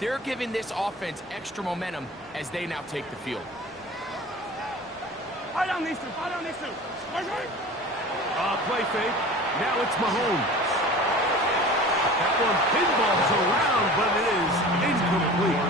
They're giving this offense extra momentum as they now take the field. Fight on these two. Play fake. Now it's Mahomes. That one pinballs around, but it is incomplete.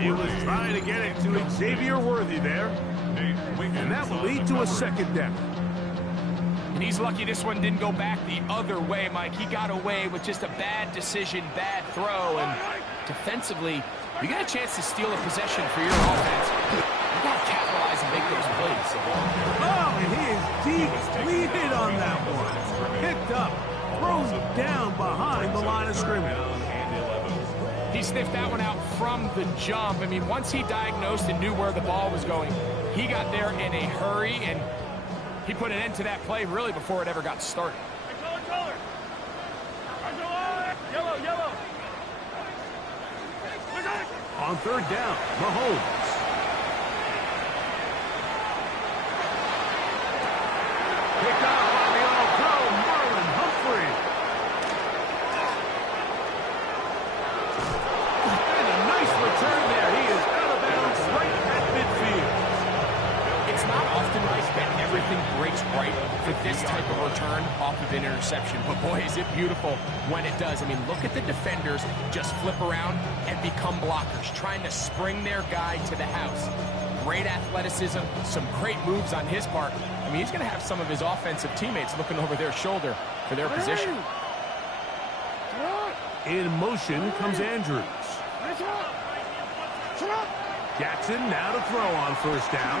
He was trying to get it to Xavier Worthy there. And that will lead to a second down. And he's lucky this one didn't go back the other way, Mike. He got away with just a bad decision, bad throw. And defensively, you got a chance to steal a possession for your offense. You got to capitalize and make those plays. Oh, and he is deeply hit on that one. Picked up, throws down behind the line of scrimmage. He sniffed that one out from the jump. I mean, once he diagnosed and knew where the ball was going, he got there in a hurry, and he put an end to that play really before it ever got started. Color. Yellow. On third down, Mahomes. Picked off by the all-pro Marlon Humphrey. And a nice return there. He is out of bounds right at midfield. It's not often, Mike, that everything breaks right for this type of return off of an interception. But boy, is it beautiful when it does. I mean, look at the defenders just flip around and become blockers, trying to spring their guy to the house. Great athleticism, some great moves on his part. I mean, he's going to have some of his offensive teammates looking over their shoulder for their position. In motion comes Andrews. Jackson now to throw on first down.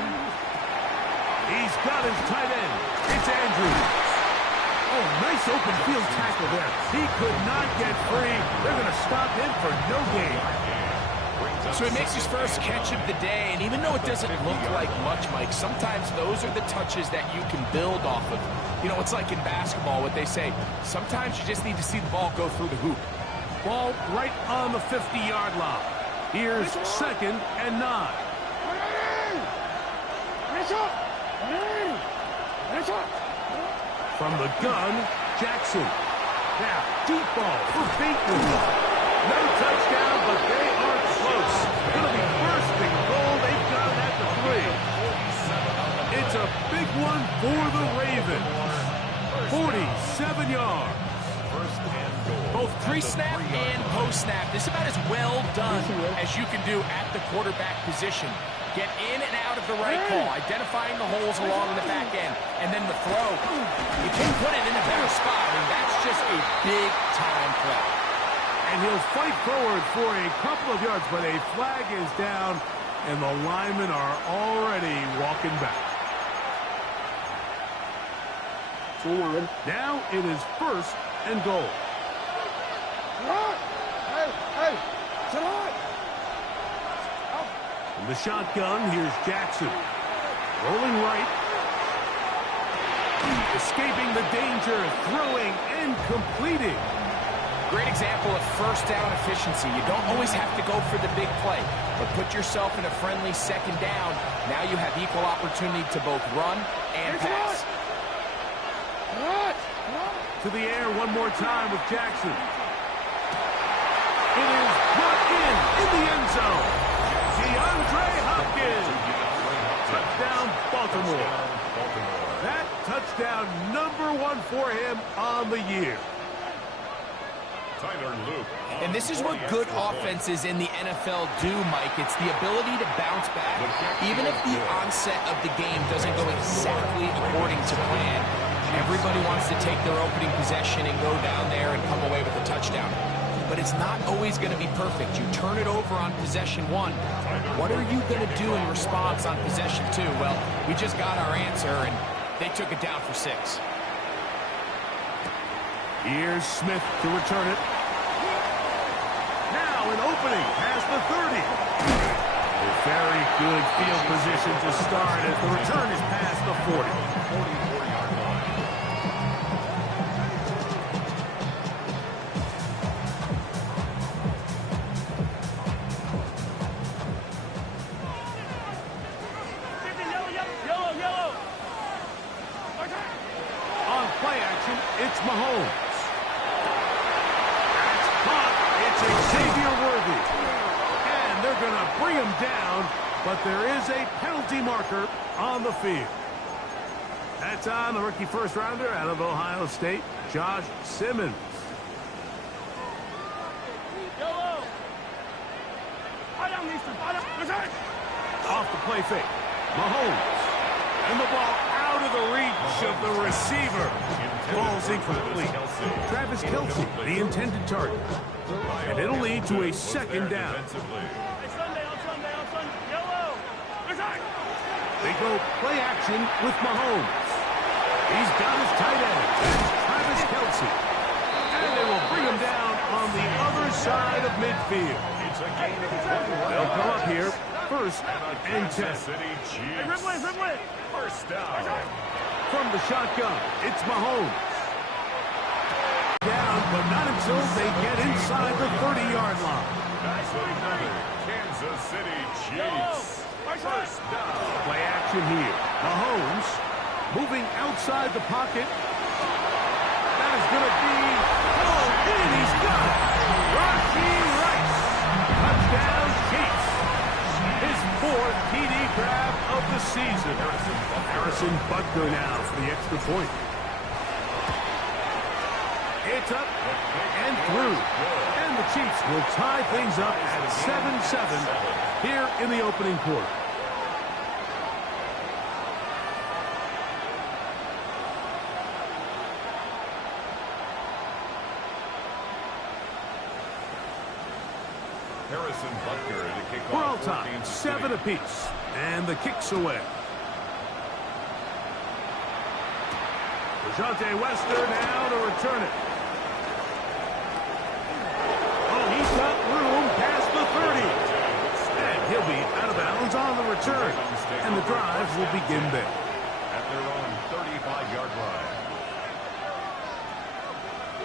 He's got his tight end. It's Andrews. Oh, nice open field tackle there. He could not get free. They're going to stop him for no gain. So he makes his first catch of the day, and even though it doesn't look like much, Mike, sometimes those are the touches that you can build off of. You know, it's like in basketball, what they say, sometimes you just need to see the ball go through the hoop. Ball right on the 50-yard line. Here's second and 9. From the gun, Jackson. Now, deep ball for Bateman. No touchdown, but they are close. Going to be first and goal. They've got it at the 3. It's a big one for the Ravens. 47 yards. Both pre-snap and post-snap, this is about as well done as you can do at the quarterback position. Get in and out of the right call, identifying the holes along the back end, and then the throw. You can put it in a better spot. I mean, that's just a big-time play. And he'll fight forward for a couple of yards, but a flag is down, and the linemen are already walking back. Now it is first and goal. From the shotgun, here's Jackson. Rolling right. Escaping the danger, throwing and completing. Great example of first down efficiency. You don't always have to go for the big play, but put yourself in a friendly second down. Now you have equal opportunity to both run and pass. To the air one more time with Jackson. It is brought in the end zone. DeAndre Hopkins. Touchdown, Baltimore. That touchdown #1 for him on the year. And this is what good offenses in the NFL do, Mike. It's the ability to bounce back. Even if the onset of the game doesn't go exactly according to plan, everybody wants to take their opening possession and go down there and come away with a touchdown. But it's not always going to be perfect. You turn it over on possession 1. What are you going to do in response on possession 2? Well, we just got our answer, and they took it down for 6. Here's Smith to return it. Now an opening past the 30. A very good field position to start as the return is past the 40. 40-yard line. Yellow. On play action, it's Mahomes. That's caught. It's Xavier Worthy. And they're going to bring him down, but there is a penalty marker on the field. That's on the rookie first-rounder out of Ohio State, Josh Simmons. Off the play fake. Mahomes. And the ball out of the reach of the receiver. Ball's incomplete. Travis Kelce, the intended target. And it'll lead to a second down. They go play action with Mahomes. He's got his tight end. Travis Kelce. And they will bring him down on the other side of midfield. They'll come up here. First and 10. First down. From the shotgun, it's Mahomes. Down, but not until they get inside the 30-yard line. Kansas City Chiefs. First down. Play action here. Mahomes moving outside the pocket. That is going to be pulled in. He's got it. Rashee Rice. Touchdown Chiefs. His fourth TD grab of the season. Harrison Butker now for the extra point. It's up and through. And the Chiefs will tie things up at 7-7 here in the opening quarter. Harrison Butker to kick We're all off. tied, 7 apiece. And the kick's away. Dejounte Wester now to return it. Oh, he's got room past the 30. And he'll be out of bounds on the return. And the drive will begin there. At their own 35-yard line.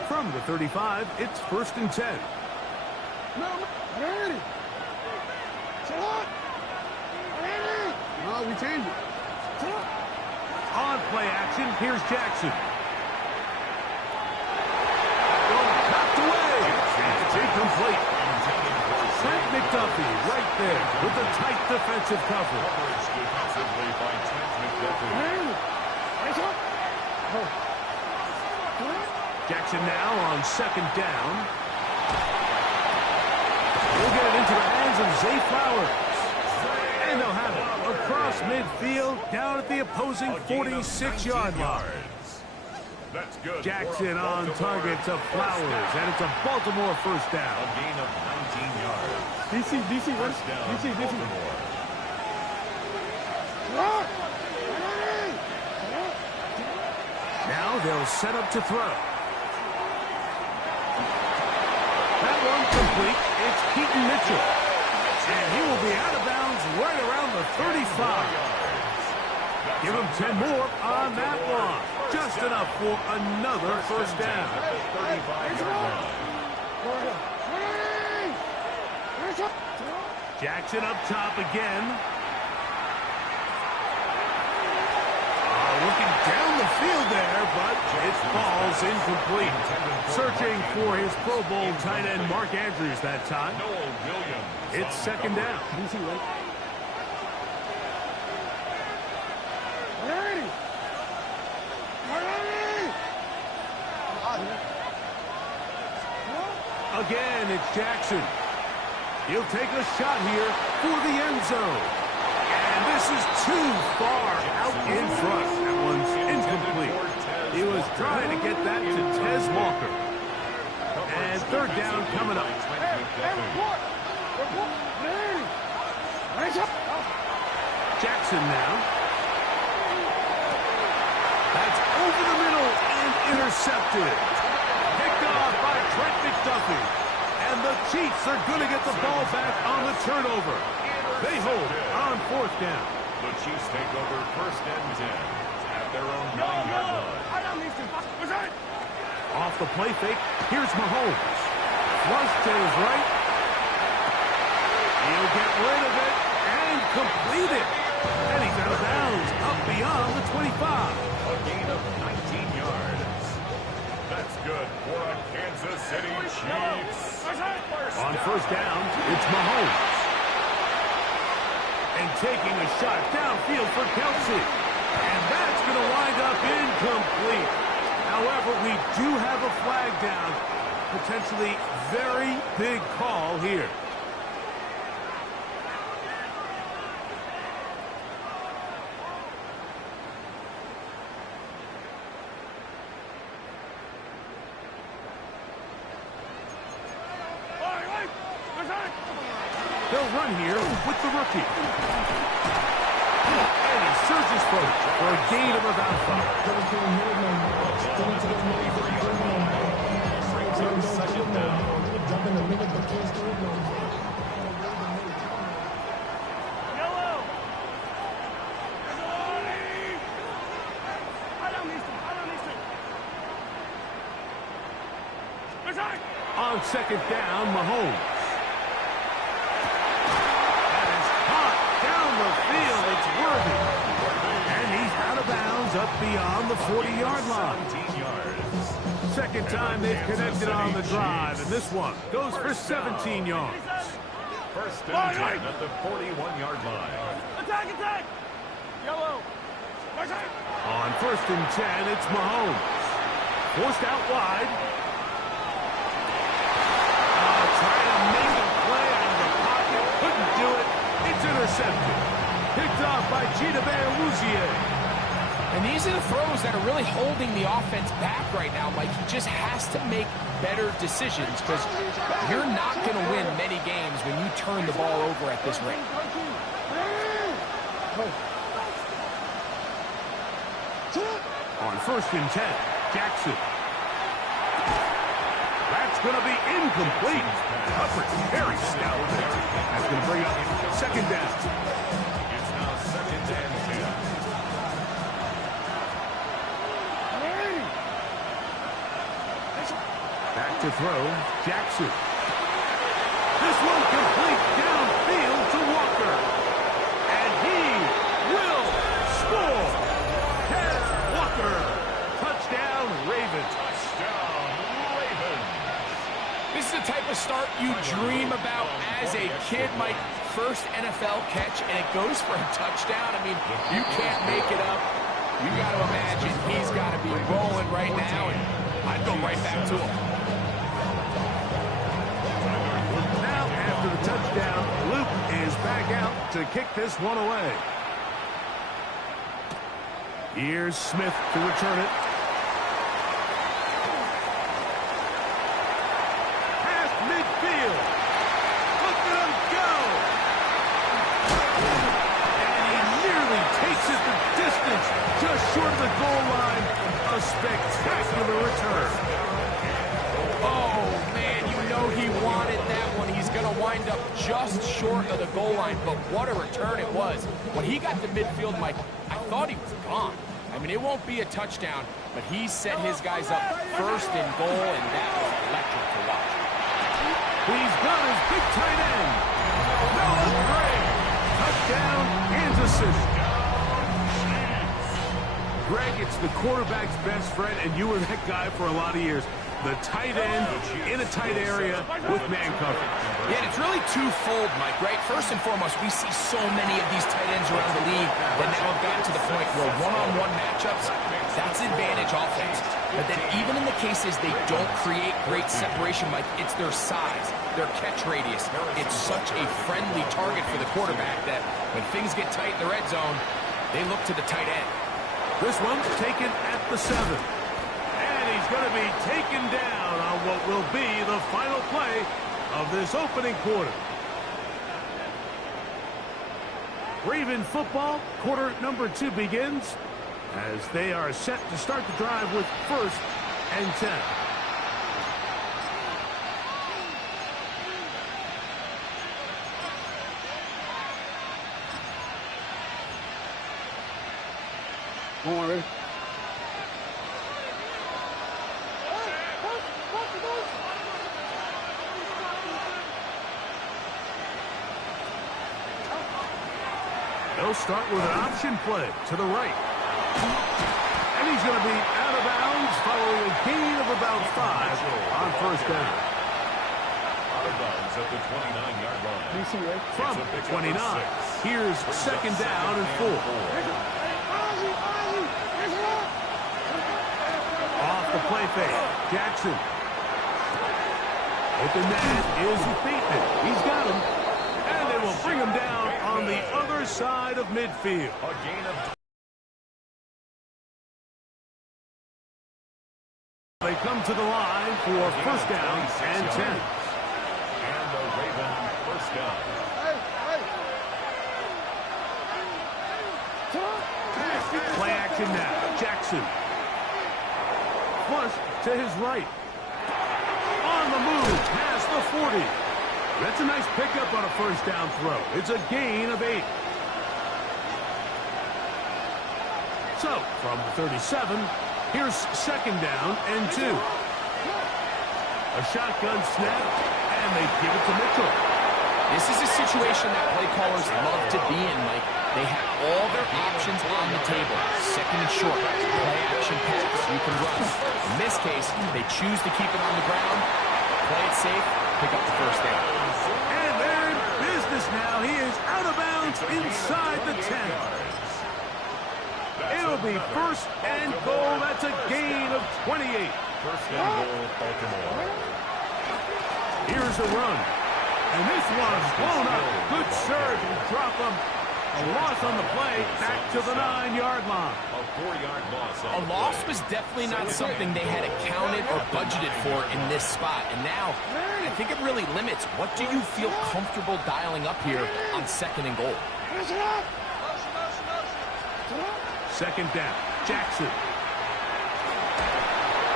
From the 35, it's first and 10. No, ready. Shut ready. No, we change it. On play action, here's Jackson. Knocked away. It's incomplete. Trent McDuffie right there with the tight defensive coverage. Coverage defensively by Trent McDuffie. Jackson now on second down. We'll get it into the hands of Zay Flowers. And they'll have it across midfield down at the opposing 46-yard line. That's good. Jackson on target to Flowers, and it's a Baltimore first A down. gain of 19 yards. DC, First down, DC. Baltimore. Now they'll set up to throw. That one complete. It's Keaton Mitchell. And he will be out of bounds right around the 35. Give him 10 more on that one. Just enough for another first down. 35-yard line. Jackson up top again. Looking down the field there, but it falls incomplete. Searching for his Pro Bowl tight end Mark Andrews that time. Noah Williams. It's second down. DC, ready. Ready. Again, it's Jackson. He'll take a shot here for the end zone. And this is too far out in front. That one's incomplete. He was trying to get that to Tez Walker. And third down coming up. Jackson now. That's over the middle and intercepted. Trent McDuffie. And the Chiefs are going to get the ball back on the turnover. They hold on 4th down. The Chiefs take over 1st and 10 at their own 9-yard line. Off the play fake, here's Mahomes. Flush to his right. He'll get rid of it and complete it. And he's out of bounds, up beyond the 25. A gain of 19 yards. That's good for a Kansas City Chiefs. On 1st down, it's Mahomes. And taking a shot downfield for Kelsey. And that's going to wind up incomplete. However, we do have a flag down. Potentially very big call here. They'll run here with the rookie. And he surges forward for a gain of about 5. Second down. On 2nd down, Mahomes. That is hot down the field. It's Worthy. And he's out of bounds up beyond the 40-yard line. 17 yards. Second time they've connected on the drive, and this one goes for 17 yards. 1st and 10 at the 41-yard line. Attack! Yellow! On 1st and 10, it's Mahomes. Forced out wide. Trying to make a play out of the pocket. Couldn't do it. It's intercepted. Picked off by Chiefs. And these are the throws that are really holding the offense back right now, Mike. He just has to make better decisions because you're not going to win many games when you turn the ball over at this rate. On 1st and 10, Jackson. That's going to be incomplete. Coverage very stout. That's going to bring up 2nd down. It's now 2nd and 10. Back to throw, Jackson. This one complete downfield to Walker. And he will score. Ted Walker. Touchdown, Ravens. Touchdown, Ravens. This is the type of start you dream about as a kid, Mike. First NFL catch, and it goes for a touchdown. I mean, you can't make it up. You got to imagine he's got to be rolling right now, and I'd go right back to him. Now, after the touchdown, Luke is back out to kick this one away. Here's Smith to return it. Past midfield. Look at him go. And he nearly takes it the distance, just short of the goal line. A spectacular return. Oh, man, you know he wanted that one. He's going to wind up just short of the goal line, but what a return it was. When he got to midfield, Mike, I thought he was gone. I mean, it won't be a touchdown, but he set his guys up 1st and goal, and that was electric to watch. He's got his big tight end. Noah Gray. Touchdown, Kansas City. Greg, it's the quarterback's best friend, and you were that guy for a lot of years. The tight end in a tight area with man coverage. Yeah, and it's really twofold, Mike, right? First and foremost, we see so many of these tight ends around the league that now have gotten to the point where one-on-one matchups, that's advantage offense. But then even in the cases they don't create great separation, Mike, it's their size, their catch radius. It's such a friendly target for the quarterback that when things get tight in the red zone, they look to the tight end. This one's taken at the 7. And he's going to be taken down on what will be the final play of this opening quarter. Raven football, quarter number 2 begins as they are set to start the drive with 1st and 10. Come on, ready? They'll start with an option play to the right. And he's going to be out of bounds following a gain of about 5 on first down. Out of bounds at the 29-yard line. From 29, here's second down and 4. Off the play fake, Jackson. Open man is Bateman. He's got him. And they will bring him down on the other side of midfield. A gain of... They come to the line for first down and 10. And the Raven first down. Play action now. Jackson. Flush to his right. On the move, past the 40. That's a nice pickup on a first down throw. It's a gain of 8. So, from the 37, here's second down and 2. A shotgun snap, and they give it to Mitchell. This is a situation that play callers love to be in, Mike. They have all their options on the table. Second and short, play action pass, you can run. In this case, they choose to keep it on the ground, play it safe, pick up the first down. And they're in business now. He is out of bounds inside the 10. It'll be first and goal. That's a gain of 28. First and goal, Baltimore. Here's a run. And this one's blown up. Good surge and drop him. A loss on the play, back to the 9-yard line. A 4-yard loss. A loss was definitely not something they had accounted or budgeted for in this spot. And now, I think it really limits what do you feel comfortable dialing up here on second and goal. Second down, Jackson.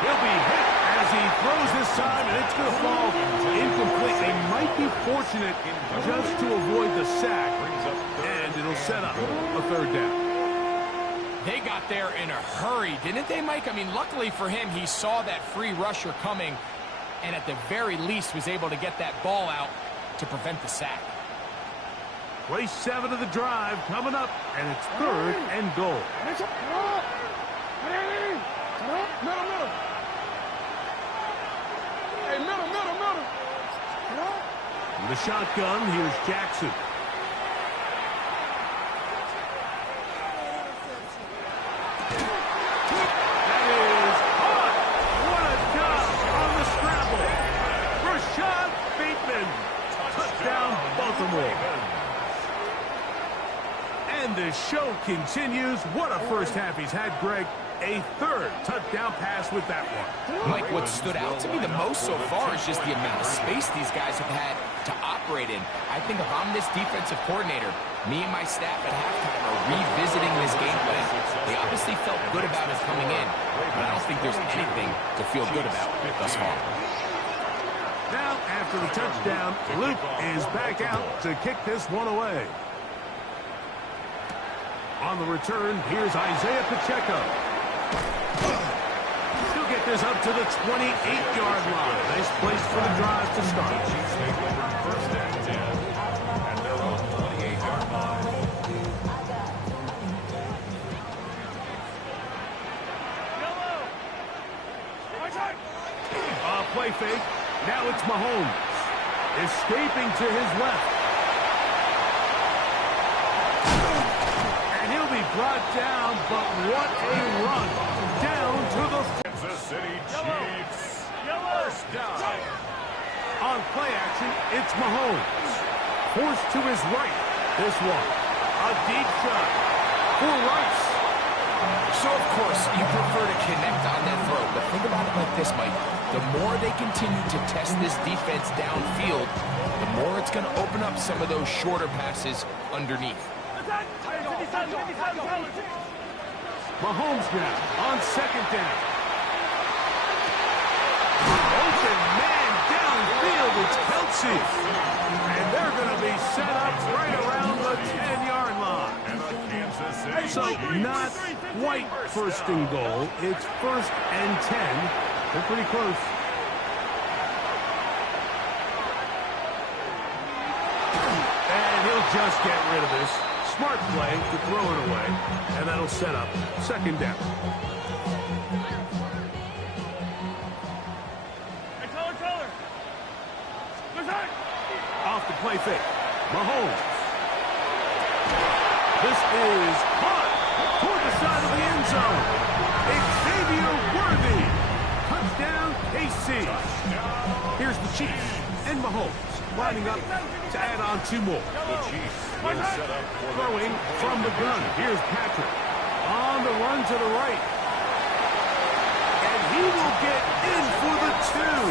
He'll be hit as he throws this time, and it's going to fall incomplete. They might be fortunate just to avoid the sack, and it'll set up a third down. They got there in a hurry, didn't they, Mike? I mean, luckily for him, he saw that free rusher coming, and at the very least was able to get that ball out to prevent the sack. Play 7 of the drive coming up, and it's third and goal. Middle. Hey, middle. The shotgun, here's Jackson. That is hot. What a job on the scramble. Rashad Bateman. Touchdown, Baltimore. And the show continues. What a first half he's had, Greg. A third touchdown pass with that one. Mike, what stood out to me the most so far is just the amount of space these guys have had to operate in. I think if I'm this defensive coordinator, me and my staff at halftime are revisiting this game plan. They obviously felt good about it coming in, but I don't think there's anything to feel good about thus far. Now, after the touchdown, Luke is back out to kick this one away. On the return, here's Isaiah Pacheco. He'll get this up to the 28-yard line. Nice place for the drive to start. First and 10. And they're on the 28-yard line. Play fake. Now it's Mahomes. Escaping to his left. And he'll be brought down, but what a run. Down to the Kansas City Chiefs. First down. On play action, it's Mahomes. Forced to his right. This one. A deep shot for Rice. So, of course, you prefer to connect on that throw, but think about it like this, Mike. The more they continue to test this defense downfield, the more it's going to open up some of those shorter passes underneath. Mahomes now on second down. Open man downfield. It's Kelsey. And they're going to be set up right around the 10-yard line. And a Kansas City So not quite first and goal. It's 1st and 10. They're pretty close. And he'll just get rid of this. Smart play to throw it away. And that'll set up 2nd down. Hey, Teller. Good night. Off the play fake. Mahomes. This is caught toward the side of the end zone. Xavier Worthy. Touchdown, KC. Here's the Chiefs and Mahomes lining up to add on 2 more. The Chiefs will set up for Throwing from the gun. Here's Patrick. On the run to the right. And he will get in for the 2.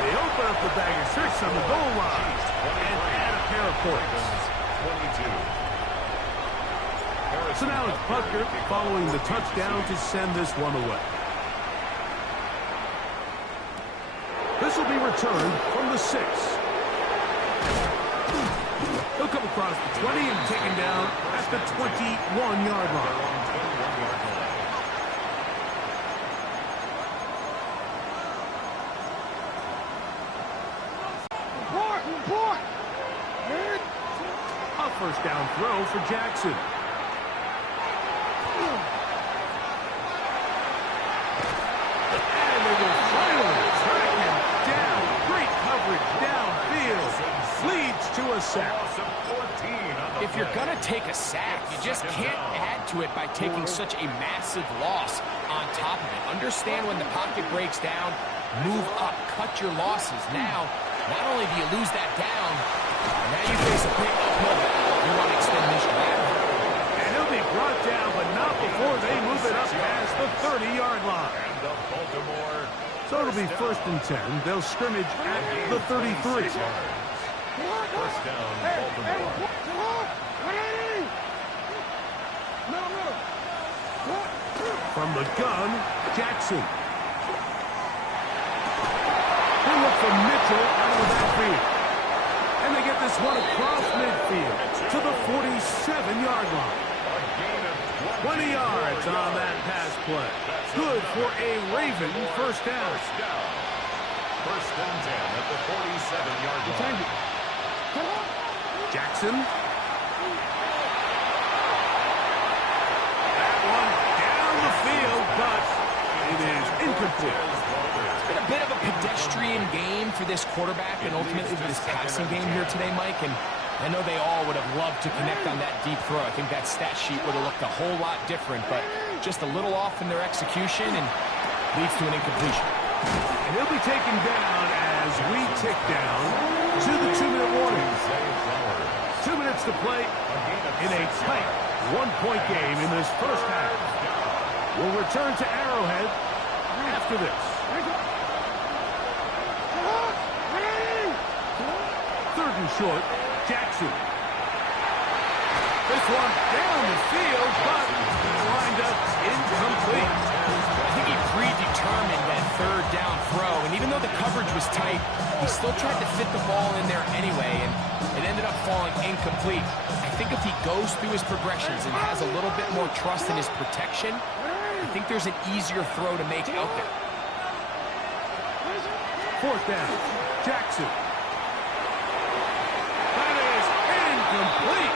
They open up the bag of tricks on the goal line and add a pair of points. 22. So now it's Butker following the touchdown to send this one away. This will be returned from the 6. He'll come across the 20 and taken down at the 21-yard line. Report! A 1st down throw for Jackson. And they will finally track him down. Great coverage downfield. Leads to a sack. If you're going to take a sack, you just can't add to it by taking such a massive loss on top of it. Understand when the pocket breaks down, move up, cut your losses. Now, not only do you lose that down, now you face a big uphill battle. You want to extend this drive. And he'll be brought down, but not before they move it up past the 30-yard line. So it'll be 1st and 10. They'll scrimmage at the 33. First down, Baltimore. From the gun, Jackson. They look for Mitchell out of the backfield. And they get this one across midfield to the 47-yard line. 20 yards on that pass play. Good for a Raven 1st down. First and 10 at the 47-yard line. Jackson. That one down the field, but it is incomplete. It's been a bit of a pedestrian game for this quarterback and ultimately for this passing game here today, Mike. And I know they all would have loved to connect on that deep throw. I think that stat sheet would have looked a whole lot different, but just a little off in their execution and leads to an incompletion. And he'll be taken down as we tick down to the 2-minute warning. 2 minutes to play in a tight 1-point game in this 1st half. We'll return to Arrowhead after this. 3rd and short, Jackson. This one down the field, but lined up incomplete. I think he predetermined that 3rd down throw, and even though the coverage was tight, he still tried to fit the ball in there anyway, and it ended up falling incomplete. I think if he goes through his progressions and has a little bit more trust in his protection, I think there's an easier throw to make out there. 4th down, Jackson. That is incomplete.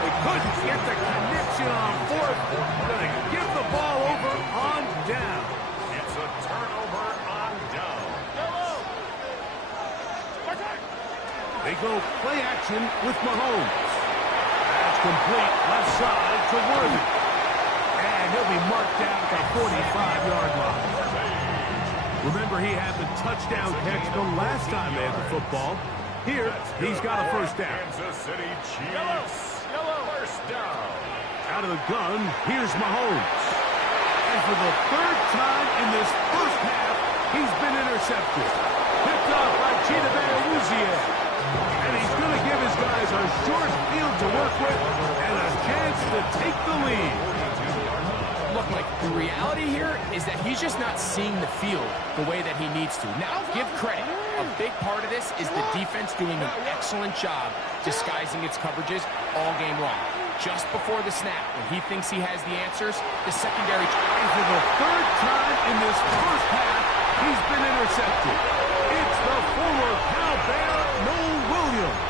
They couldn't get the connection on 4th. Going to give the ball over on down. It's a turnover on down. They go play action with Mahomes. That's complete left side to Worthy. And he'll be marked down at the 45-yard line. Remember, he had the touchdown catch the last time they had the football. Here, he's got a 1st down. Kansas City Chiefs. First down. Out of the gun, here's Mahomes. And for the 3rd time in this 1st half, he's been intercepted. Picked off by Chiefs. And he's going to give his guys a short field to work with and a chance to take the lead. Look, Mike, the reality here is that he's just not seeing the field the way that he needs to. Now, give credit. A big part of this is the defense doing an excellent job disguising its coverages all game long. just before the snap, when he thinks he has the answers, the secondary... And for the third time in this first half, he's been intercepted. It's the former Cal Bear, Noel Williams.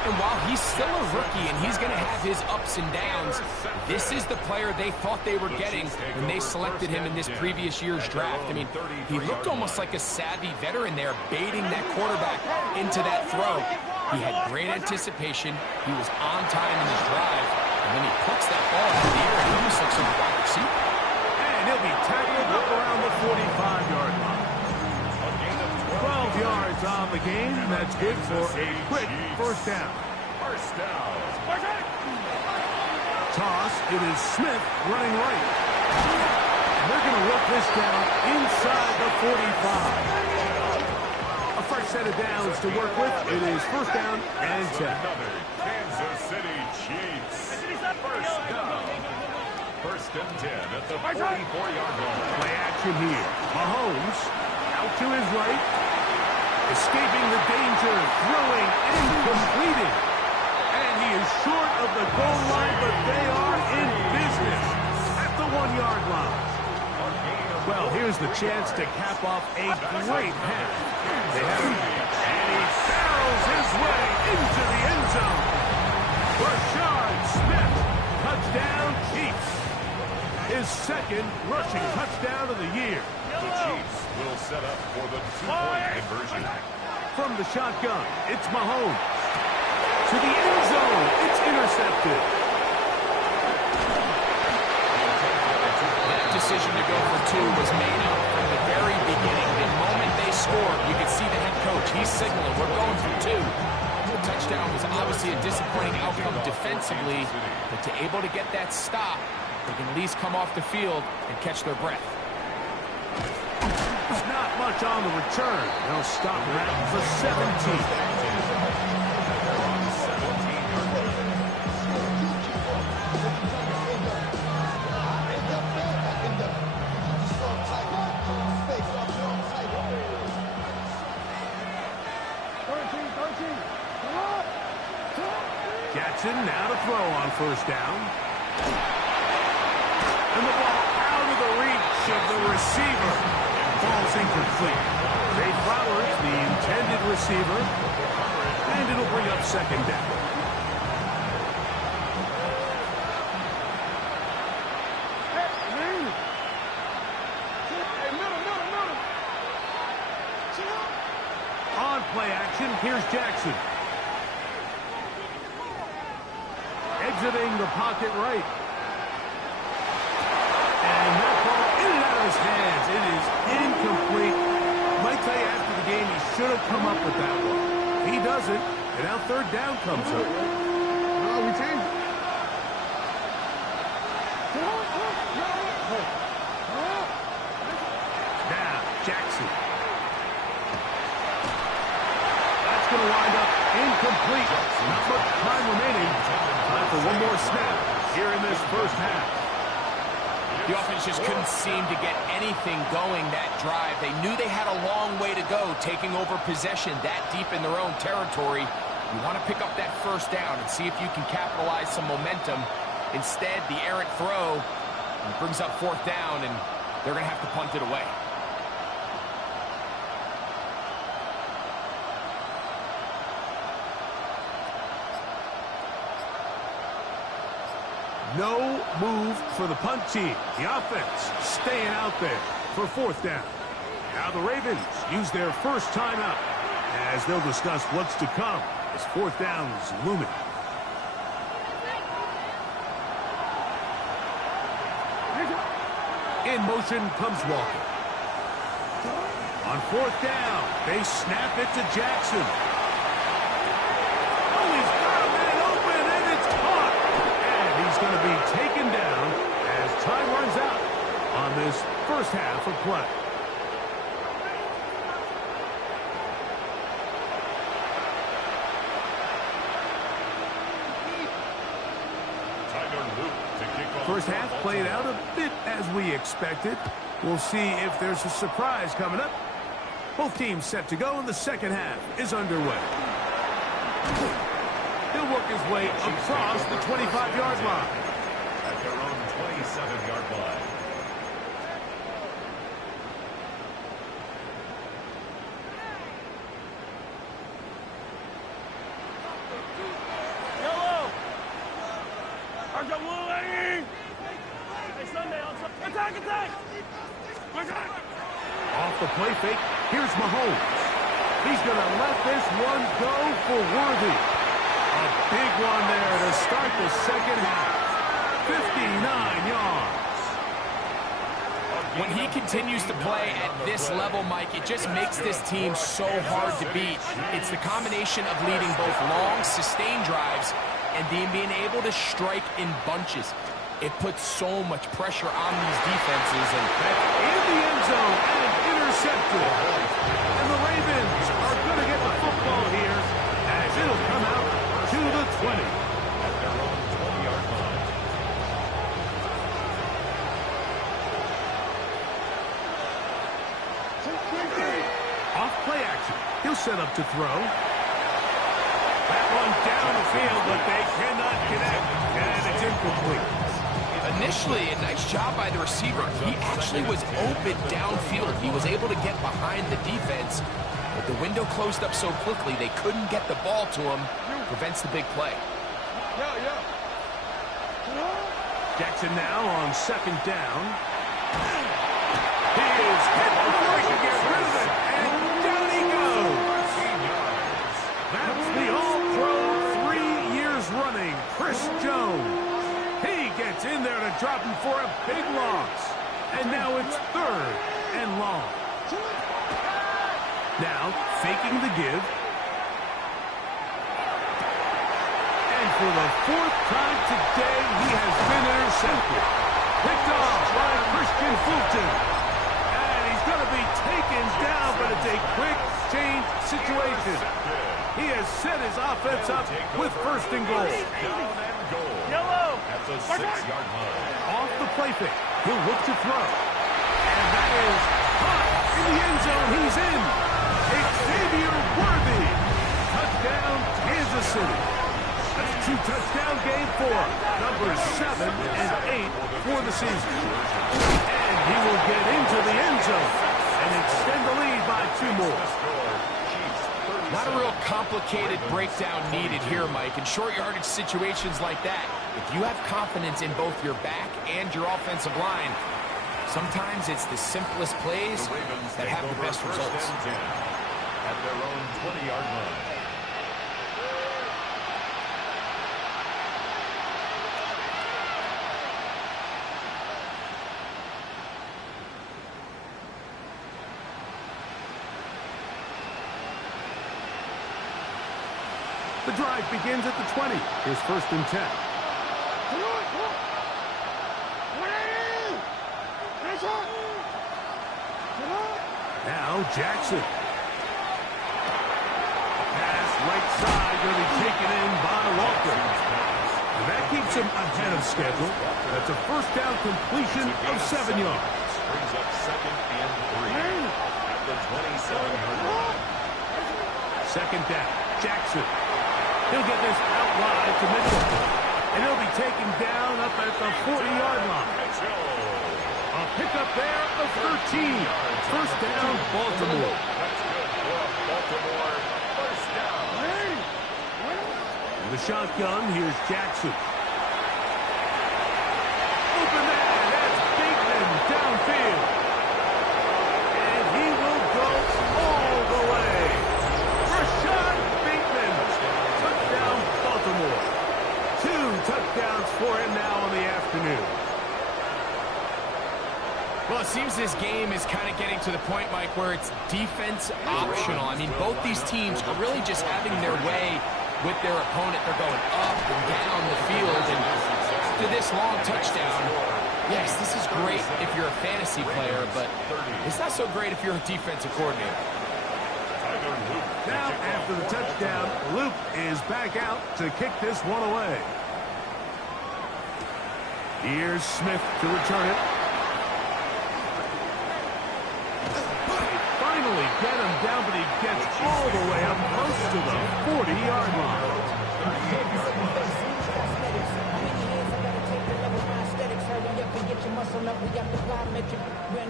And while he's still a rookie and he's going to have his ups and downs, this is the player they thought they were getting when they selected him in this previous year's draft. I mean, he looked almost like a savvy veteran there, baiting that quarterback into that throw. He had great anticipation. He was on time in his drive. And then he puts that ball out of the air and he almost looks like a wide receiver. And he'll be tackled up around the 45-yard line. 12 yards on the game. That's good for a quick first down. First down. Toss. It is Smith running right. And they're going to work this down inside the 45. A fresh set of downs to work with. It is first down and 10. Another Kansas City Chiefs. First down. First and 10 at the 44-yard line. Play action here. Mahomes out to his right. Escaping the danger. Throwing and completing. And he is short of the goal line, but they are in business at the 1-yard line. Well, here's the chance to cap off a great half. They have him, and he barrels his way into the end zone. Rashard Smith, touchdown Chiefs. His second rushing touchdown of the year. The Chiefs will set up for the two-point conversion. From the shotgun, it's Mahomes. To the end zone, it's intercepted. That decision to go for two was made out from the very beginning. The moment they scored, you could see the head coach. He's signaling, we're going for two. The touchdown was obviously a disappointing outcome defensively, but to able to get that stop, they can at least come off the field and catch their breath. Not much on the return. They'll stop that for 17. Jackson now to throw on first down. And the ball out of the reach of the receiver. Ball's incomplete. Zay Flowers, the intended receiver. And it'll bring up second down. On play action, here's Jackson. Exiting the pocket right. And that ball in and out of his hands. It is incomplete. Might tell you after the game he should have come up with that one. He doesn't, and now third down comes up. No, we changed it. Now, Jackson. That's going to wind up incomplete. Not much time remaining. Time for one more snap here in this first half. The offense just couldn't seem to get anything going that drive. They knew they had a long way to go, taking over possession that deep in their own territory. You want to pick up that first down and see if you can capitalize some momentum. Instead, the errant throw brings up fourth down, and they're going to have to punt it away. No move for the punt team. The offense staying out there for fourth down. Now the Ravens use their first timeout as they'll discuss what's to come as fourth down is looming. In motion comes Walker. On fourth down, they snap it to Jackson. Oh, he's got a man open, and it's caught. And he's going to be taken down as time runs out on this first half of play. First half played out a bit as we expected. We'll see if there's a surprise coming up. Both teams set to go, and the second half is underway. He'll work his way across the 25-yard line. At their own 27-yard line. Yellow! Arca blue, Eddie! Hey, Sunday, attack, attack! Off the play fake, here's Mahomes. He's going to let this one go for Worthy. A big one there to start the second half. 59 yards. When he continues to play at this level, Mike, it just makes this team so hard to beat. It's the combination of leading both long, sustained drives and being able to strike in bunches. It puts so much pressure on these defenses. And in the end zone and intercepted. And the Ravens are going to get the football here as it'll come out to the 20. At their own 20-yard line. Off play action. He'll set up to throw. That one down the field, but they cannot connect. And it's incomplete. initially, a nice job by the receiver. He actually was open downfield. He was able to get behind the defense, but the window closed up so quickly they couldn't get the ball to him. Prevents the big play. Jackson now on second down. He is hit before he can get rid of it, and down he goes. That's the All-Pro 3 years running, Chris Jones. He gets in there to drop him for a big loss. And now it's 3rd and long. Now, faking the give. And for the 4th time today, he has been intercepted. Picked off by Christian Fulton. And he's going to be taken down, but it's a quick change situation. He has set his offense up with 1st and goal. Yellow! At the 6-yard line. Off the play fake. He'll look to throw. And that is caught in the end zone. He's in. Xavier Worthy. Touchdown, Kansas City. That's a 2-touchdown game for number 7 and 8 for the season. And he will get into the end zone and extend the lead by 2 more. Not a real complicated breakdown needed here, Mike. In short yardage situations like that, if you have confidence in both your back and your offensive line, sometimes it's the simplest plays that have the best results. At their own 20-yard line. The drive begins at the 20. Here's 1st and 10. Now Jackson. Pass right side going to be taken in by Walker. And that keeps him ahead of schedule. That's a 1st down completion of 7 yards. Brings up 2nd and 3 at the 27-yard line. 2nd down. Jackson. He'll get this out wide to Mitchell. And he'll be taken down up at the 40-yard line. A pickup there of 13. 1st down, Baltimore. That's good for Baltimore. 1st down. The shotgun, here's Jackson. Open man, that's Bateman downfield. And he will go all the way. Rashad Bateman. Touchdown, Baltimore. 2 touchdowns for him now on the afternoon. Well, it seems this game is kind of getting to the point, Mike, where it's defense optional. I mean, both these teams are really just having their way with their opponent. They're going up and down the field. And after this long touchdown, yes, this is great if you're a fantasy player, but it's not so great if you're a defensive coordinator. Now, after the touchdown, Luke is back out to kick this one away. Here's Smith to return it. Finally get him down, but he gets all the way up close to the 40-yard line.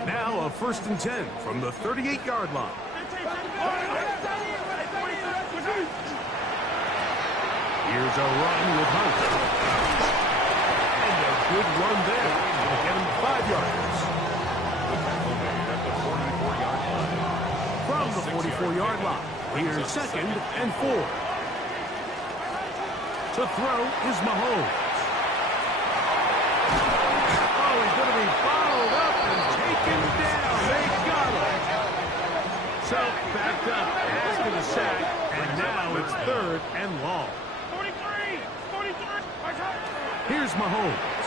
Now a 1st and 10 from the 38-yard line. Here's a run with Hunt. And a good run there. It'll get him 5 yards. From the 44-yard line, here's 2nd and 4. To throw is Mahomes. Oh, he's going to be followed up and taken down. They got him. So, backed up after the sack, and now it's 3rd and long. 43! Here's Mahomes.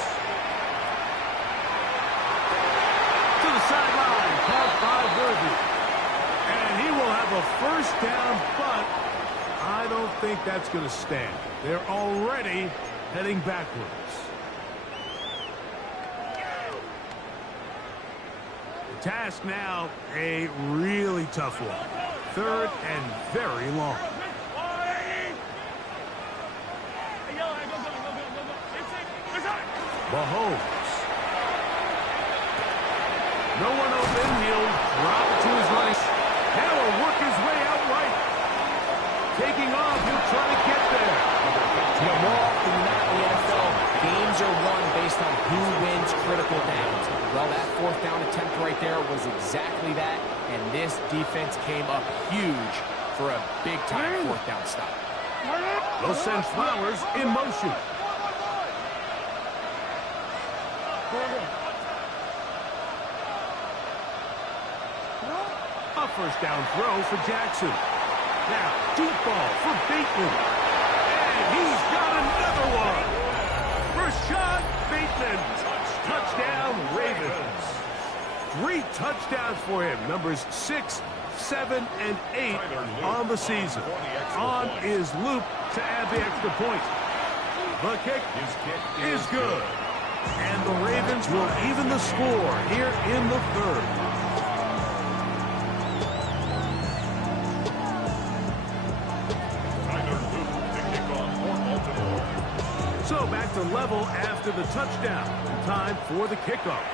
To the sideline, caught by Worthy. And he will have a 1st down, but I don't think that's going to stand. They're already heading backwards. The task now, a really tough one. 3rd and very long. Mahomes. No one open. He'll drop it to his right. Now he'll work his way out right. Taking off. He'll try to get there. You know, more often than not in the NFL, games are won based on who wins critical downs. Well, that 4th down attempt right there was exactly that, and this defense came up huge for a big-time 4th down stop. They'll send Flowers in motion. A 1st down throw for Jackson. Now, deep ball for Bateman. And he's got another one. First shot, Bateman. Touchdown, Ravens. 3 touchdowns for him. Numbers 6, 7, and 8 on the season. On is Luke to add the extra point. The kick is good. And the Ravens will even the score here in the 3rd. So back to level after the touchdown. Time for the kickoff.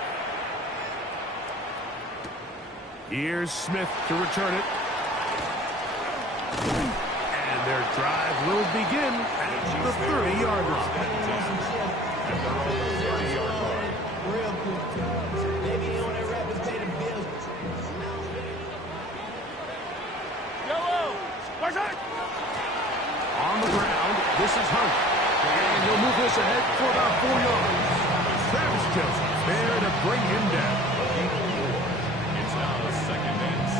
Here's Smith to return it. And their drive will begin at the 30-yard line. On the ground, this is Hunt. And he'll move this ahead for about 4 yards. Travis Joseph there to bring him down. It's now 2nd and 6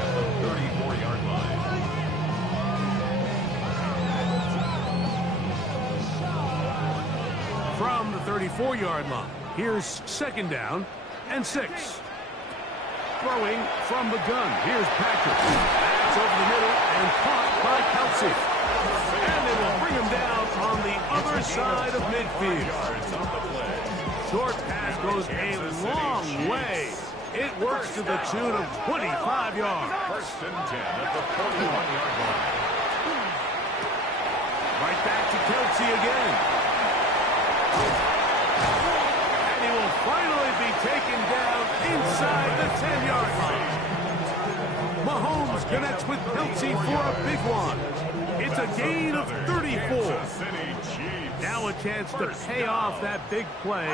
at the 34-yard line. From the 34-yard line, here's 2nd down and 6. Throwing from the gun, here's Patrick. That's over the middle and caught by Kelsey. And they will bring him down on the other side of midfield. Short pass goes a long way. It works to the tune of 25 yards. 1st and 10 at the 41-yard line. Right back to Kelsey again. And he will finally be taken down inside the 10-yard line. Mahomes connects with Kelsey for a big one. It's a gain of 34. Now a chance to pay off that big play.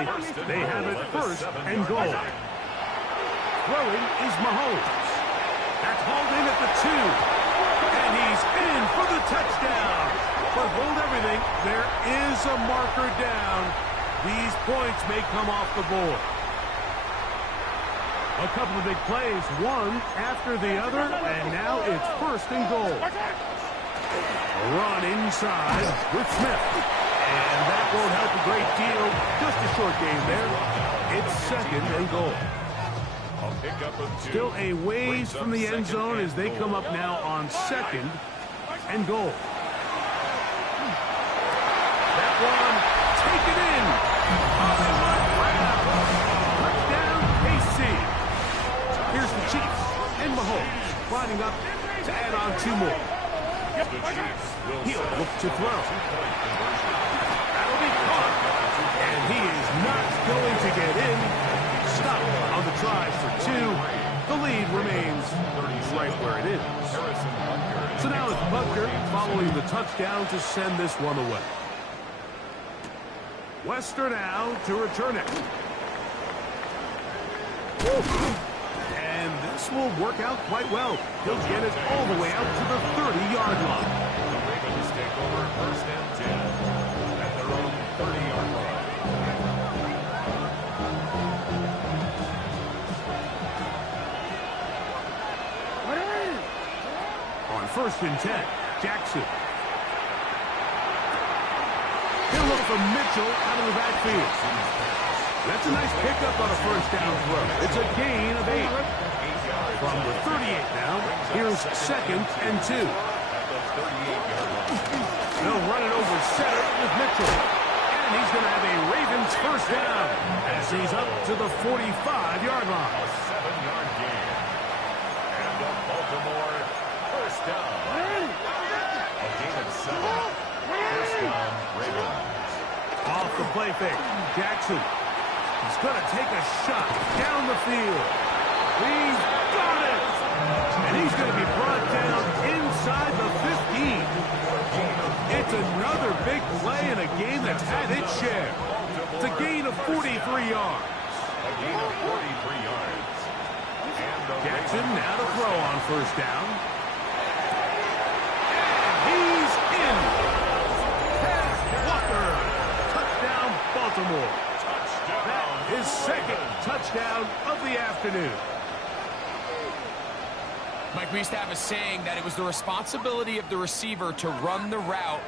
They have it 1st and goal. Throwing is Mahomes. That's hauled in at the 2. And he's in for the touchdown. But hold everything. There is a marker down. These points may come off the board. A couple of big plays, one after the other, and now it's 1st and goal. A run inside with Smith. And that won't help a great deal. Just a short game there. It's 2nd and goal. Still a ways from the end zone as they come up now on 2nd and goal. That one taken in. Hollywood grab. Touchdown, KC. Here's the Chiefs and Mahomes lining up to add on 2 more. He'll look to throw. That'll be caught. And he is not going to get in. stop on the tries for 2. The lead remains right where it is. So now it's Butker following the touchdown to send this one away. Wester now to return it. And this will work out quite well. He'll get it all the way out to the 30-yard line. The Ravens take over first and 10 at their own 30-yard line. On first and 10, Jackson. He'll look for Mitchell out of the backfield. That's a nice pickup on a first down throw. It's a gain of 8. From the 38 now, here's second and 2. They'll run it over center with Mitchell. And he's going to have a Ravens first down as he's up to the 45-yard line. A 7-yard gain. And a Baltimore first down. A gain of 7. First down, Ravens. Off the play fake, Jackson. He's going to take a shot down the field. He's got it! And he's going to be brought down inside the 15. It's another big play in a game that's had its share. It's a gain of 43 yards. A gain of 43 yards. And the Jackson Ravens now to throw on first down. And he's in. Pass Walker. Touchdown, Baltimore. His second touchdown of the afternoon. Mike, we used to have a saying that it was the responsibility of the receiver to run the route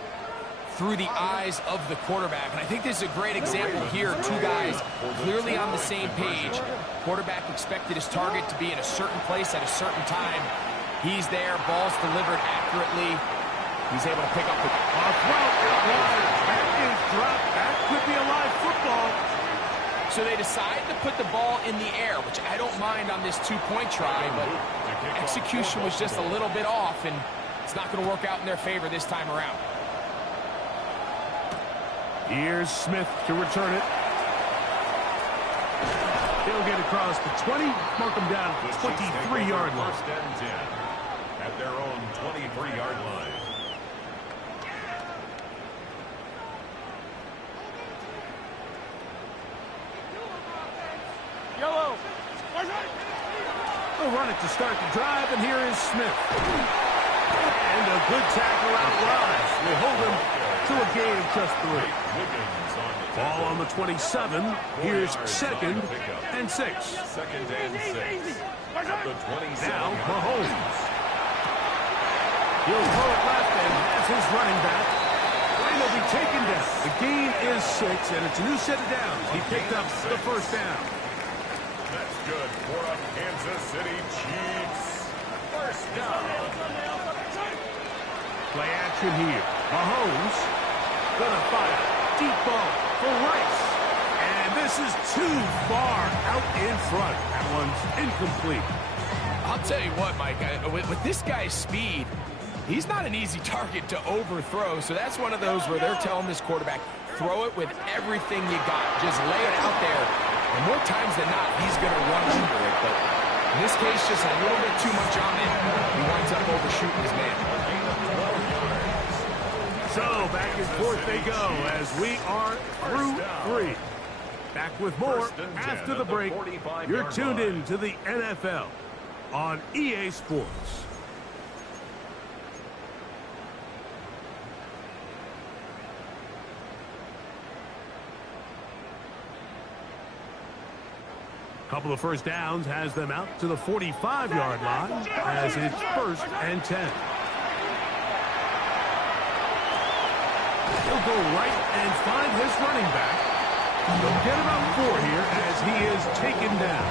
through the eyes of the quarterback. And I think this is a great example here. 2 guys clearly on the same page. Quarterback expected his target to be in a certain place at a certain time. He's there. Ball's delivered accurately. He's able to pick up the throw out wide. That is dropped. That could be a live football. So they decide to put the ball in the air, which I don't mind on this 2-point try, but execution was just a little bit off, and it's not going to work out in their favor this time around. Here's Smith to return it. He'll get across the 20, mark him down at the 23-yard line. First and 10 at their own 23-yard line. Yellow. They'll run it to start the drive, and here is Smith. And a good tackle out wide. They hold him to a gain of just 3. Ball on the 27. Here's second and 6. Second and 6. At the 27. Now Mahomes. He'll throw it left and has his running back. And he'll be taken down. The gain is 6, and it's a new set of downs. He picked up the first down. That's good for a Kansas City Chiefs. First down. Play action here. Mahomes gonna fire. Deep ball for Rice. And this is too far out in front. That one's incomplete. I'll tell you what, Mike, with this guy's speed, he's not an easy target to overthrow. So that's one of those where they're telling this quarterback, throw it with everything you got. Just lay it out there. And more times than not, he's going to run under it. But in this case, just a little bit too much on it. He winds up overshooting his man. So back and forth they go as we are through 3. Back with more after the break. You're tuned in to the NFL on EA Sports. Couple of first downs has them out to the 45-yard line as it's first and 10. He'll go right and find his running back. He'll get about 4 here as he is taken down.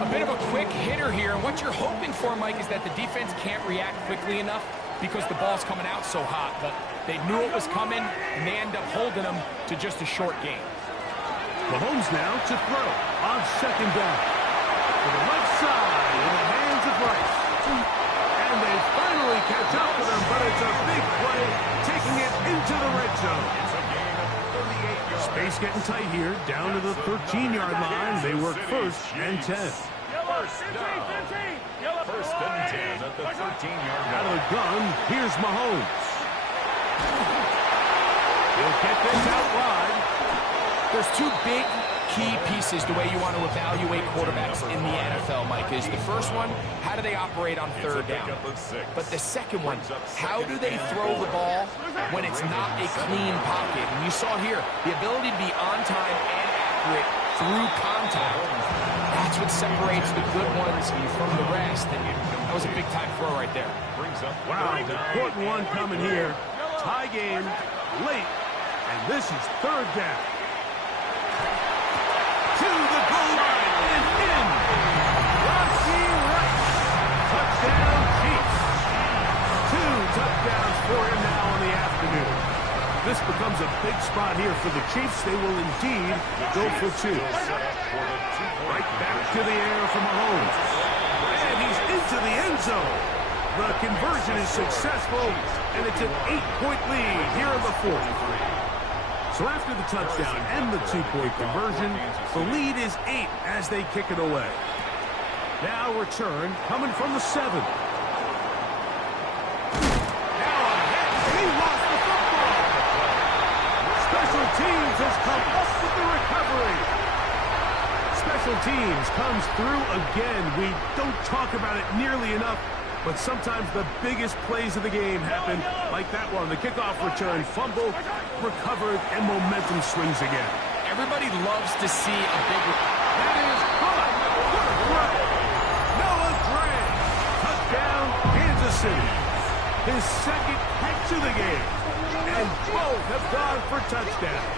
A bit of a quick hitter here, and what you're hoping for, Mike, is that the defense can't react quickly enough because the ball's coming out so hot. But they knew it was coming, and they end up holding them to just a short game. Mahomes now to throw on second down. To the left side in the hands of Rice. And they finally catch up with him, but it's a big play, taking it into the red zone. It's a gain of 38 yards. Space Clock's getting tight here. Down to the 13-yard line. They work first and 10. First down. First and 10 at the 13-yard line. Out of the gun, here's Mahomes. He'll get this out wide. There's two big key pieces the way you want to evaluate quarterbacks in the NFL, Mike, is the first one, how do they operate on third down? But the second one, how do they throw the ball when it's not a clean pocket? And you saw here, the ability to be on time and accurate through contact. That's what separates the good ones from the rest. And that was a big-time throw right there. Wow, important one coming here. Tie game, late, and this is third down. To the goal line and in. Rashee Rice. Touchdown, Chiefs. 2 touchdowns for him now in the afternoon. This becomes a big spot here for the Chiefs. They will indeed go for 2. Right back to the air from Mahomes. And he's into the end zone. The conversion is successful, and it's an 8-point lead here in the fourth. So after the touchdown and the 2-point conversion, the lead is 8 as they kick it away. Now return coming from the 7. Now a hit. He lost the football. Special teams has come up with the recovery. Special teams comes through again. We don't talk about it nearly enough, but sometimes the biggest plays of the game happen like that one. The kickoff return, fumble, recovered, and momentum swings again. Everybody loves to see a big... That is caught. What a throw. Noah Gray. Touchdown, Kansas City. His second catch of the game. And both have gone for touchdowns.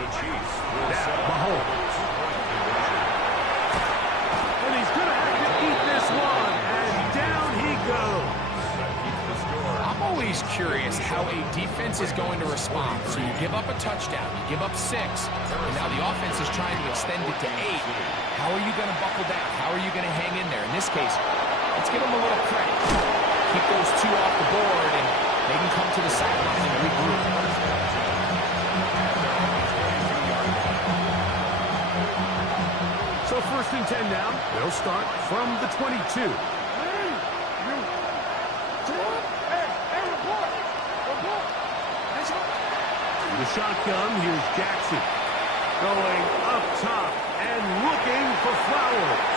The Chiefs will Now set up Mahomes. And he's going to have to eat this one. And down he goes. I'm always curious how a defense is going to respond. So you give up a touchdown, you give up 6, and now the offense is trying to extend it to 8. How are you going to buckle down? How are you going to hang in there? In this case, let's give them a little credit. Keep those 2 off the board, and they can come to the sideline and regroup. So first and 10 now. They'll start from the 22. The shotgun, here's Jackson. Going up top and looking for Flowers.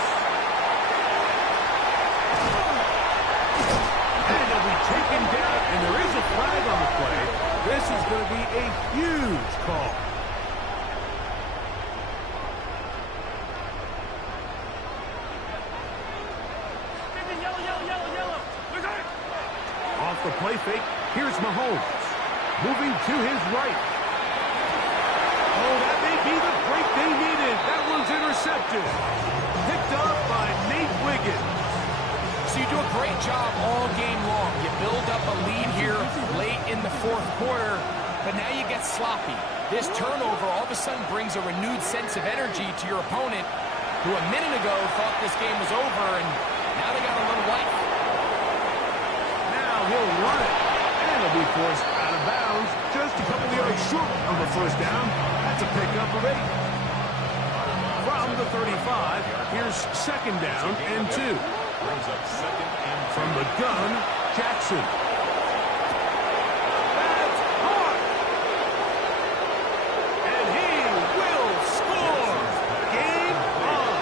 And he'll be taken down, and there is a flag on the play. This is going to be a huge call. Off the play fake, here's Mahomes. Moving to his right. Oh, that may be the break they needed. That one's intercepted. Picked up by Nate Wiggins. So you do a great job all game long. You build up a lead here late in the fourth quarter, but now you get sloppy. This turnover all of a sudden brings a renewed sense of energy to your opponent, who a minute ago thought this game was over, and now they got a little life. Now he'll run it, and he'll be forced out of bounds, just a couple yards short of the first down. That's a pickup of 8. From the 35, here's second down and 2. Brings up second and 2. From the gun, Jackson. That's hard. And he will score. Game on.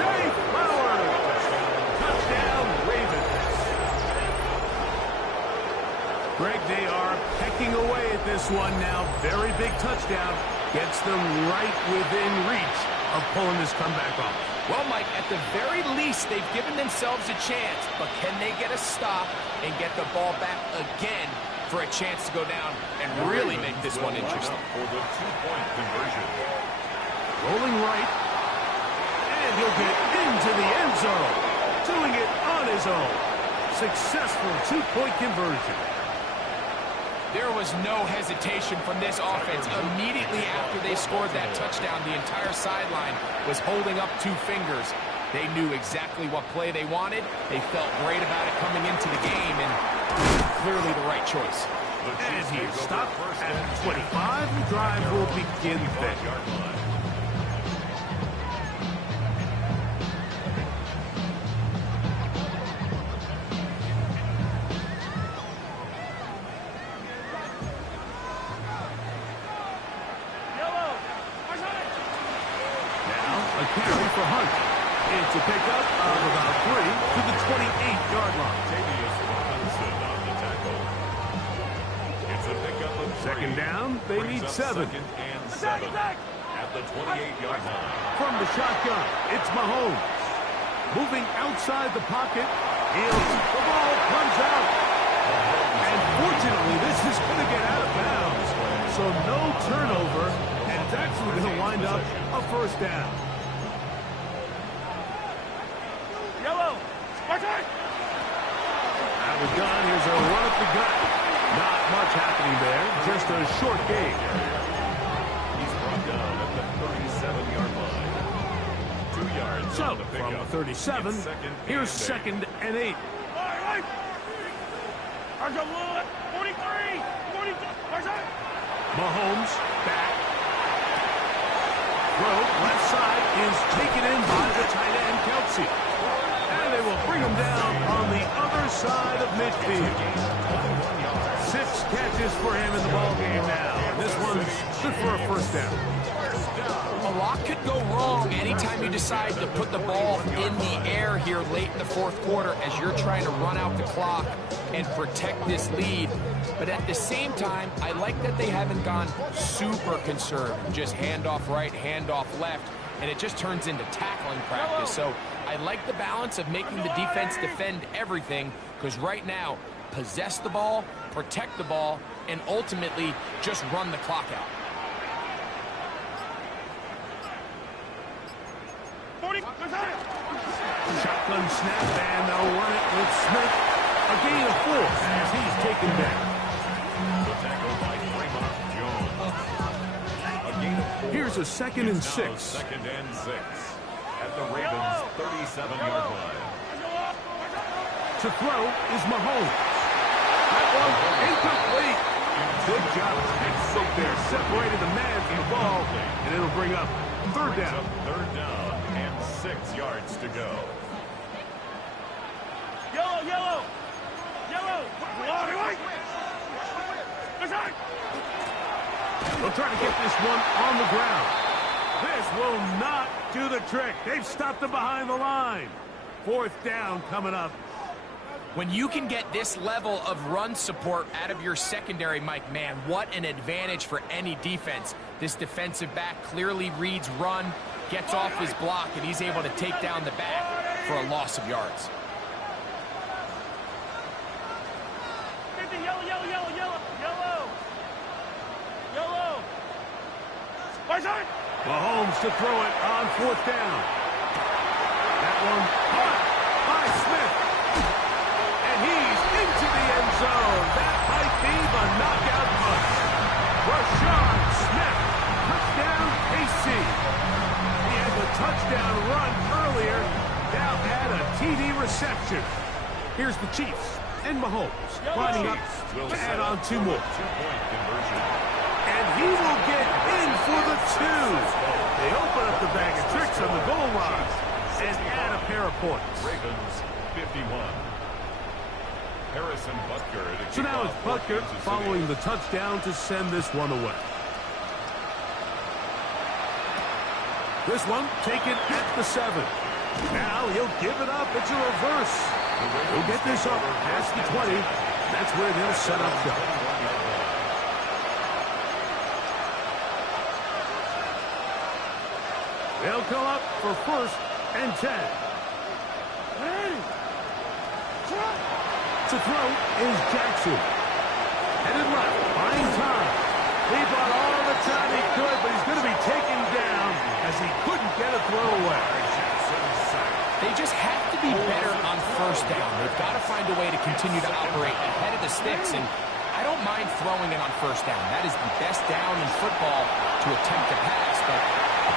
Jay Flowers. Touchdown, Ravens. Greg, they are pecking away at this one now. Very big touchdown. Gets them right within reach of pulling this comeback off. Well, Mike, at the very least, they've given themselves a chance, but can they get a stop and get the ball back again for a chance to go down and really make this one interesting? For the 2-point conversion. Rolling right, and he'll get into the end zone. Doing it on his own. Successful 2-point conversion. There was no hesitation from this offense. Immediately after they scored that touchdown, the entire sideline was holding up 2 fingers. They knew exactly what play they wanted. They felt great about it coming into the game, and clearly the right choice. And he stopped at 25. The drive will begin then. A carry for Hunt. It's a pickup of about 3 to the 28-yard line. It's a pickup of 3. Second down, they need 7. Second and 7 at the 28-yard line. From the shotgun, it's Mahomes. Moving outside the pocket. The ball comes out. And fortunately, this is going to get out of bounds. So no turnover, and it's actually going to wind up a first down. Out of the gun, here's a run up the gut. Not much happening there, just a short gain. He's brought down at the 37-yard line. 2 yards. So, from the 37, here's second and 8. Mahomes back. Throw left side is taken in by the tight end, Kelsey. And they will bring him down on the other side of midfield. 6 catches for him in the ballgame now. This one's good for a first down. A lot could go wrong anytime you decide to put the ball in the air here late in the fourth quarter as you're trying to run out the clock and protect this lead. But at the same time, I like that they haven't gone super conservative. Just handoff right, handoff left, and it just turns into tackling practice. So I like the balance of making the defense defend everything, because right now, possess the ball, protect the ball, and ultimately just run the clock out. Shotgun snap, and they'll run it with Smith. A gain of 4 as he's taken down. The tackle by Draymond Jones. A gain of 4. Here's a second and 6. Second and 6 at the Ravens' 37-yard line. To throw is Mahomes. That one incomplete. Good job textbook there. Separated the man from the ball, and it'll bring up third down. Third down and 6 yards to go. Yellow! They'll try to get this one on the ground. This will not do the trick. They've stopped him behind the line. Fourth down coming up. When you can get this level of run support out of your secondary, Mike, man, what an advantage for any defense. This defensive back clearly reads run, gets off his block, and he's able to take down the back for a loss of yards. Mahomes to throw it on fourth down. That one caught by Smith. And he's into the end zone. That might be the knockout punch. Rashawn Smith, touchdown KC. He had the touchdown run earlier. Now had a TD reception. Here's the Chiefs and Mahomes lining up to add on 2 more. 2-point conversion. And he will get in for the 2. They open up the bag of tricks on the goal line and add a pair of points. Ravens 51. Harrison Butker. So now it's Butker following the touchdown to send this one away. This one taken at the 7. Now he'll give it up. It's a reverse. He'll get this up past the 20. That's where they'll set up shop. They'll come up for first and 10. To throw is Jackson. Headed left, buying time. He bought all the time he could, but he's going to be taken down as he couldn't get a throw away. They just have to be better on first down. They've got to find a way to continue to operate ahead of the sticks, and I don't mind throwing it on first down. That is the best down in football to attempt to pass, but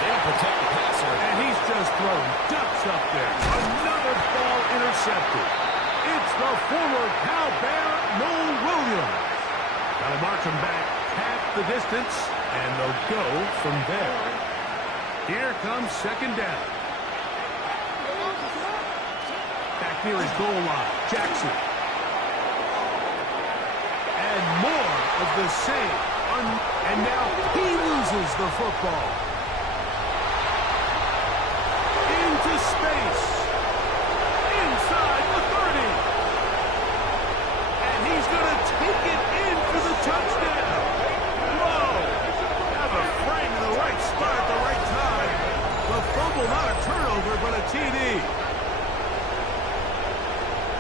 they don't protect the passer. And he's just thrown ducks up there. Another ball intercepted. It's the former Cal Bear, Noel Williams. That'll mark them back half the distance, and they'll go from there. Here comes second down. Back near his goal line, Jackson. And more of the same. And now he loses the football. Into space. Inside the 30. And he's going to take it in for the touchdown. Whoa. Have a frame in the right spot at the right time. The fumble, not a turnover, but a TD.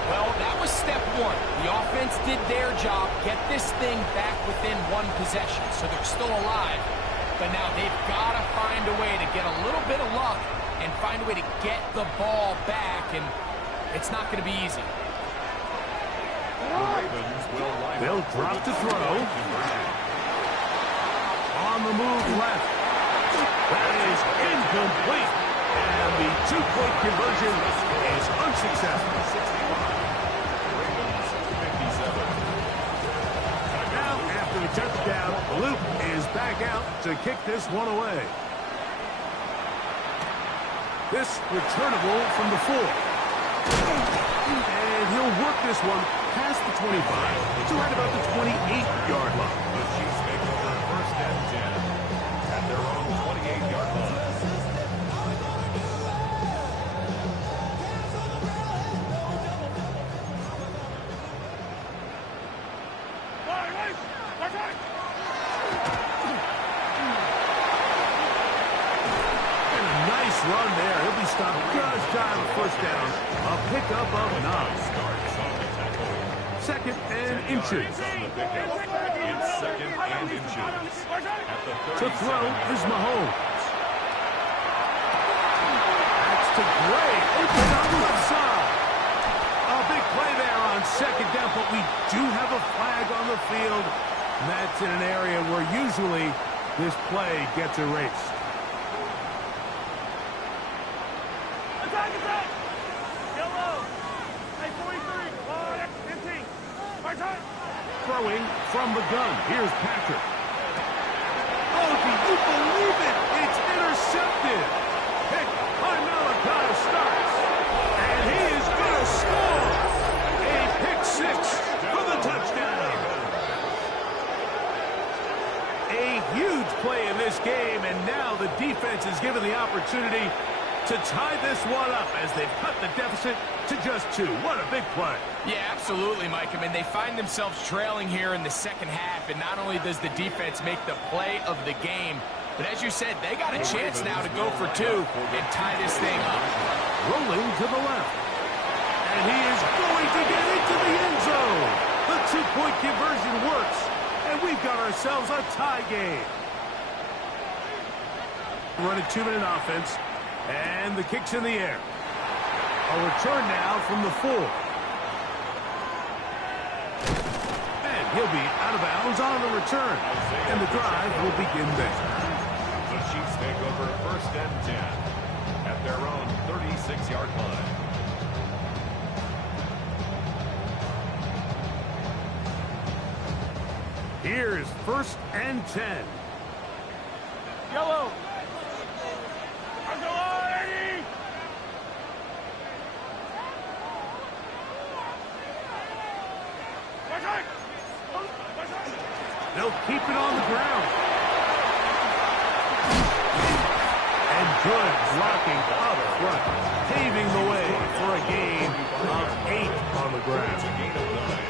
Well, that was step one. The offense did their job, get this thing back within one possession, so they're still alive. But now they've got to find a way to get a little bit of luck and find a way to get the ball back, and it's not going to be easy. They'll drop to throw. On the move left. That is incomplete. And the two-point conversion is unsuccessful. Now, after the touchdown, Luke is back out to kick this one away. This returnable from the 4. And he'll work this one past the 25 to right about the 28-yard line. The Chiefs make over first and 10 at their own 28-yard line. And a nice run there. He'll be stopped just shy of first down. A pickup of 9. Second and inches. It's second and inches. To throw is Mahomes. That's to Gray. Open on the left side. A big play there on second down, but we do have a flag on the field. And that's in an area where usually this play gets erased. Attack, attack! Yellow! Hey, 43, 15. Right side. Throwing from the gun. Here's Patrick. Oh, do you believe it? It's intercepted. Pick by Malachi starts. And he is going to score. A pick 6 for the touchdown. A huge play in this game, and now the defense is given the opportunity to tie this one up as they've cut the deficit to just 2. What a big play. Yeah, absolutely, Mike. I mean, they find themselves trailing here in the second half, and not only does the defense make the play of the game, but as you said, they got a chance now to go for 2 and tie this thing up. Rolling to the left. And he is going to get into the end zone. The two-point conversion works, and we've got ourselves a tie game. Running 2-minute offense, and the kick's in the air. A return now from the 4. And he'll be out of bounds on the return, and the drive will begin there. The Chiefs make over first and 10 at their own 36-yard line. Here's first and 10. Yellow! Eddie! Right side! They'll keep it on the ground. And good blocking up front, paving the way for a gain of 8 on the ground. Gain of 9.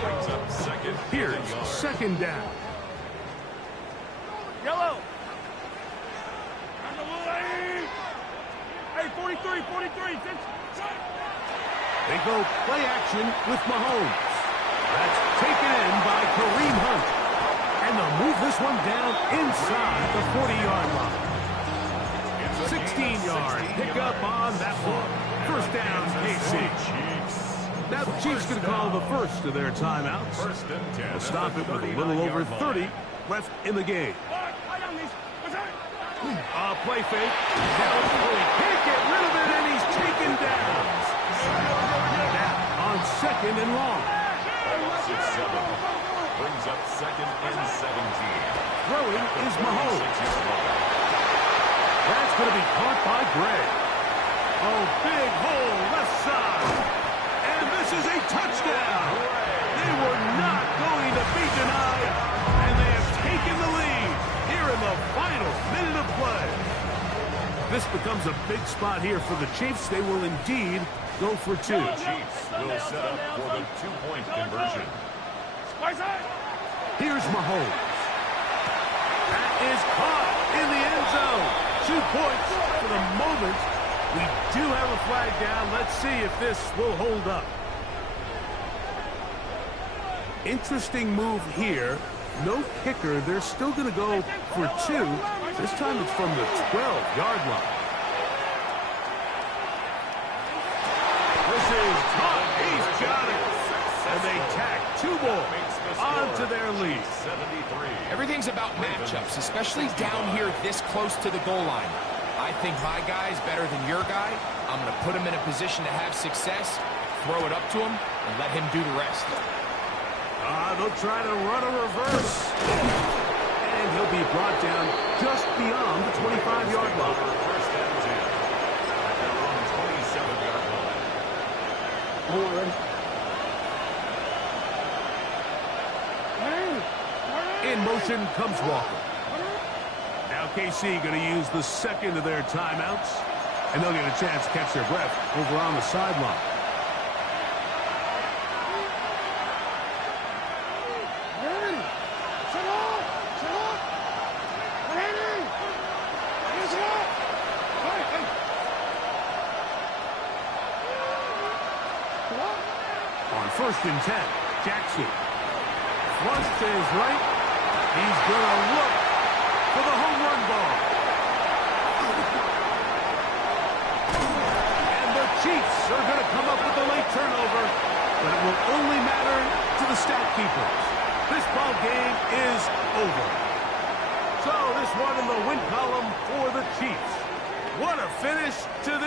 Brings up second. Here's second down. Yellow! Hey, 43, 43. They go play action with Mahomes. That's taken in by Kareem Hunt. And they'll move this one down inside the 40-yard line. 16-yard pickup on that one. First down, KC. Now the Chiefs going to call the first of their timeouts. First and 10. They'll stop it with a little over 30 left in the game. Play fake. Now he can't get rid of it, and he's taken down. Now on second and long. 6-7. brings up 2nd and 17. Throwing is Mahomes. That's going to be caught by Gray. Oh, big hole left side. And this is a touchdown. They were not going to be denied, and they have taken the lead here in the final minute of play. This becomes a big spot here for the Chiefs. They will indeed go for 2. The Chiefs will set up for the 2-point conversion. Here's Mahomes. That is caught in the end zone. 2 points for the moment. We do have a flag down. Let's see if this will hold up. Interesting move here. No kicker. They're still going to go for 2. This time it's from the 12-yard line. This is caught. He's got it. And they tack 2 more onto their lead. 73. Everything's about matchups, especially down here this close to the goal line. I think my guy's better than your guy. I'm going to put him in a position to have success, throw it up to him, and let him do the rest. They'll try to run a reverse. And he'll be brought down just beyond the 25-yard line. First down 10 at their own 27-yard line. In motion comes Walker. Now KC going to use the second of their timeouts. And they'll get a chance to catch their breath over on the sideline. On 1st and 10, Jackson. Flush to his right. He's going to look for the home run ball. And the Chiefs are going to come up with a late turnover, but it will only matter to the stat keepers. This ball game is over. So this one in the win column for the Chiefs. What a finish to this.